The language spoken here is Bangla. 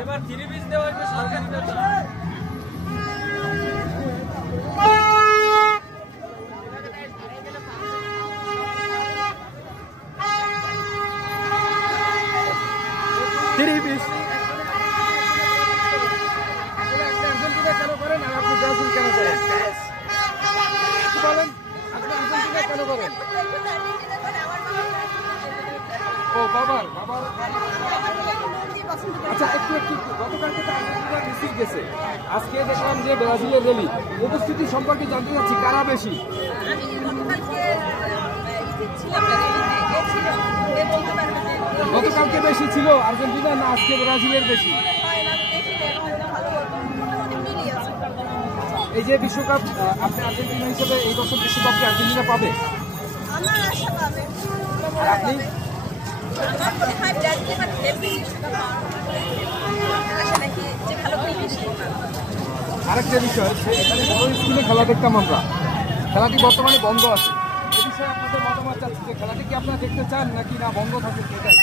এবার 3 পিস দেওয়া হয়েছে সরকারি বেতন। আচ্ছা, একটু গতকালকে তো আর্জেন্টিনা মিছিল গেছে, আজকে দেখলাম যে ব্রাজিলের র্যালি, উপস্থিতি সম্পর্কে জানতে চাচ্ছি কারা বেশি? গতকালকে বেশি ছিল আর্জেন্টিনা না আজকে ব্রাজিলের বেশি? এই যে বিশ্বকাপ, আপনি আর্জেন্টিনা হিসেবে এই বছর বিশ্বকাপকে আর্জেন্টিনা পাবে? আর আপনি? আরেকটা বিষয়, এখানে বড় স্কুলে খেলা দেখতাম আমরা, খেলাটি বর্তমানে বন্ধ আছে, এ বিষয়ে আপনাদের মতামত চাচ্ছি যে খেলাটি কি আপনারা দেখতে চান নাকি না বন্ধ থাকে সেটাই?